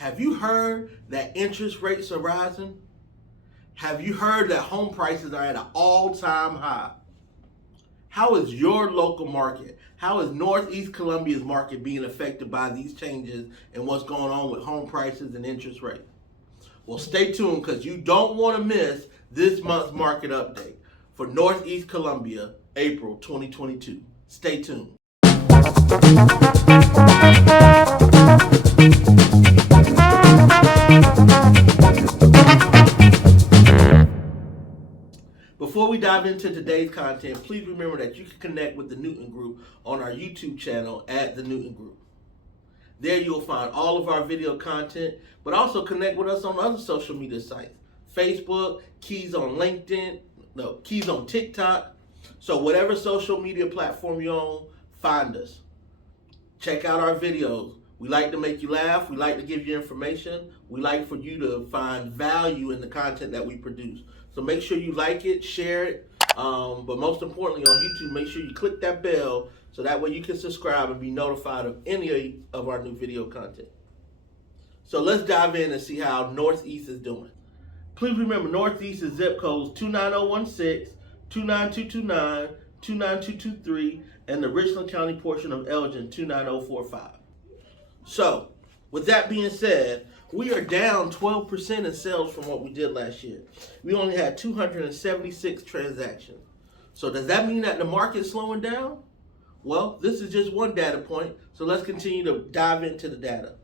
Have you heard that interest rates are rising? Have you heard that home prices are at an all-time high? How is your local market, how is Northeast Columbia's market being affected by these changes and what's going on with home prices and interest rates? Well, stay tuned because you don't want to miss this month's market update for Northeast Columbia, April 2022. Stay tuned. Before we dive into today's content, please remember that you can connect with the Newton Group on our YouTube channel at the Newton Group. There you'll find all of our video content, but also connect with us on other social media sites. Facebook, Keys on LinkedIn, Keys on TikTok. So whatever social media platform you're on, find us. Check out our videos. We like to make you laugh. We like to give you information. We like for you to find value in the content that we produce. So make sure you like it, share it, but most importantly on YouTube, make sure you click that bell so that way you can subscribe and be notified of any of our new video content. So let's dive in and see how Northeast is doing. Please remember, Northeast is zip codes 29016, 29229, 29223, and the Richland County portion of Elgin 29045. So, with that being said, we are down 12% in sales from what we did last year. We only had 276 transactions. So does that mean that the market's slowing down? Well, this is just one data point, so let's continue to dive into the data.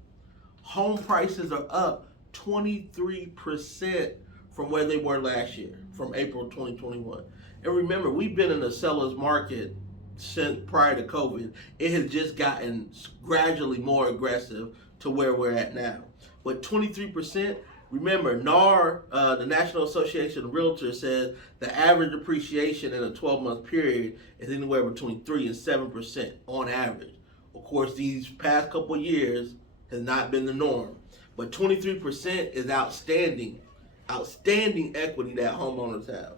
Home prices are up 23% from where they were last year, from April 2021. And remember, we've been in a seller's market since prior to COVID. It has just gotten gradually more aggressive to where we're at now. But 23%, remember, NAR, the National Association of Realtors, says the average appreciation in a 12-month period is anywhere between 3 and 7% on average. Of course, these past couple of years has not been the norm. But 23% is outstanding equity that homeowners have.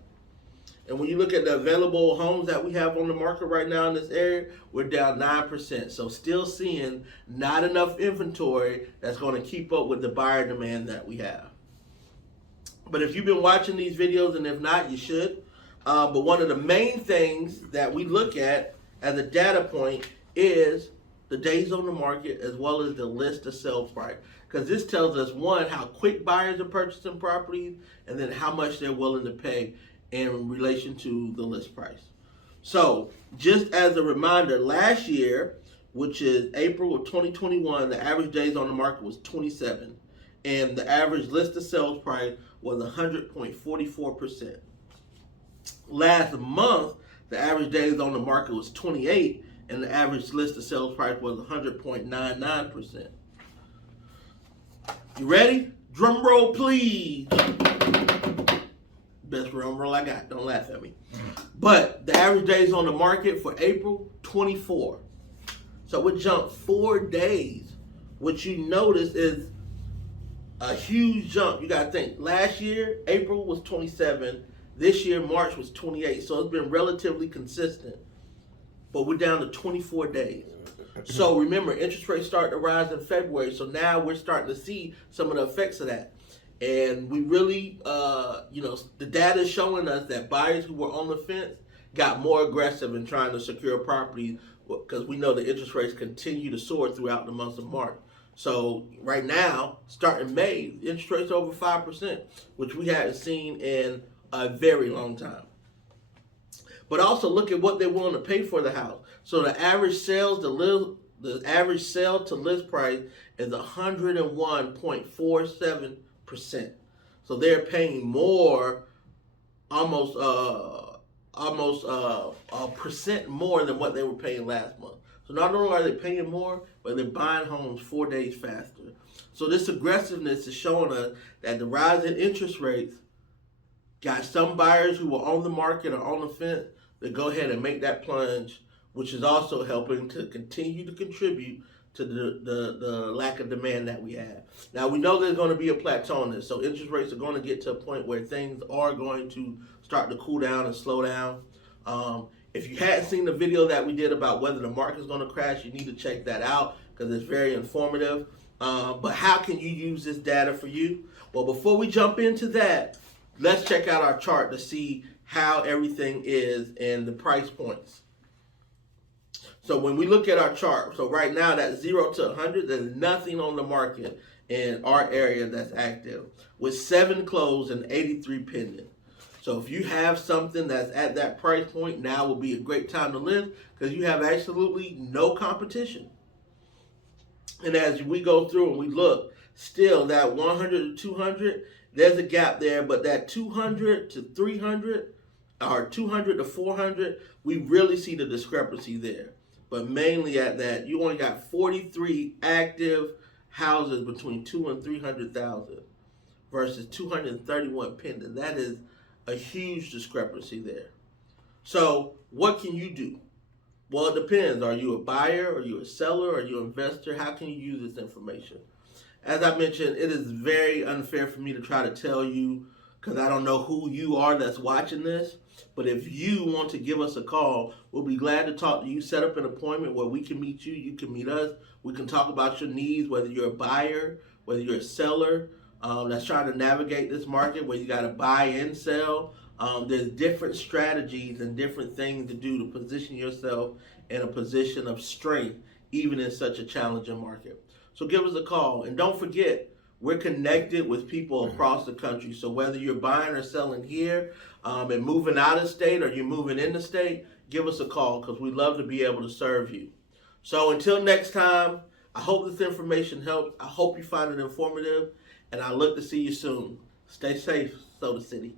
And when you look at the available homes that we have on the market right now in this area, we're down 9%. So still seeing not enough inventory that's going to keep up with the buyer demand that we have. But if you've been watching these videos, and if not, you should. But one of the main things that we look at as a data point is the days on the market as well as the list to sell price. Because this tells us, one, how quick buyers are purchasing properties, and then how much they're willing to pay in relation to the list price. So just as a reminder, last year, which is April of 2021, the average days on the market was 27, and the average list to sales price was 100.44%. Last month, the average days on the market was 28, and the average list to sales price was 100.99%. You ready? Drum roll, please. Best drum roll I got. Don't laugh at me. But the average days on the market for April, 24. So it jumped 4 days, which you notice is a huge jump. You got to think, last year, April was 27. This year, March was 28. So it's been relatively consistent. But we're down to 24 days. So remember, interest rates start to rise in February. So now we're starting to see some of the effects of that. And we really, the data is showing us that buyers who were on the fence got more aggressive in trying to secure properties because we know the interest rates continue to soar throughout the months of March. So right now, starting May, interest rates are over 5%, which we hadn't seen in a very long time. But also look at what they're willing to pay for the house. So the average sale to list price is 101.47%. So they're paying more, almost a percent more than what they were paying last month. So not only are they paying more, but they're buying homes 4 days faster. So this aggressiveness is showing us that the rise in interest rates got some buyers who were on the market or on the fence to go ahead and make that plunge, which is also helping to continue to contribute to the lack of demand that we have. Now, we know there's going to be a plateau in this, so interest rates are going to get to a point where things are going to start to cool down and slow down. If you hadn't seen the video that we did about whether the market is going to crash, you need to check that out because it's very informative. But how can you use this data for you? Well, before we jump into that, let's check out our chart to see how everything is and the price points. So when we look at our chart, so right now that 0 to 100, there's nothing on the market in our area that's active, with 7 closed and 83 pending. So if you have something that's at that price point, now will be a great time to list because you have absolutely no competition. And as we go through and we look, still that 100 to 200, there's a gap there, but that 200 to 300 or 200 to 400, we really see the discrepancy there. But mainly at that, you only got 43 active houses between 2 and 300,000 versus 231 pending. That is a huge discrepancy there. So what can you do? Well, it depends. Are you a buyer? Are you a seller? Are you an investor? How can you use this information? As I mentioned, it is very unfair for me to try to tell you because I don't know who you are that's watching this. But if you want to give us a call, we'll be glad to talk to you. Set up an appointment where we can meet you. You can meet us. We can talk about your needs, whether you're a buyer, whether you're a seller that's trying to navigate this market, where you got to buy and sell. There's different strategies and different things to do to position yourself in a position of strength, even in such a challenging market. So give us a call. And don't forget, we're connected with people across the country. So whether you're buying or selling here and moving out of state or you're moving in the state, give us a call because we'd love to be able to serve you. So until next time, I hope this information helps. I hope you find it informative, and I look to see you soon. Stay safe, Soda City.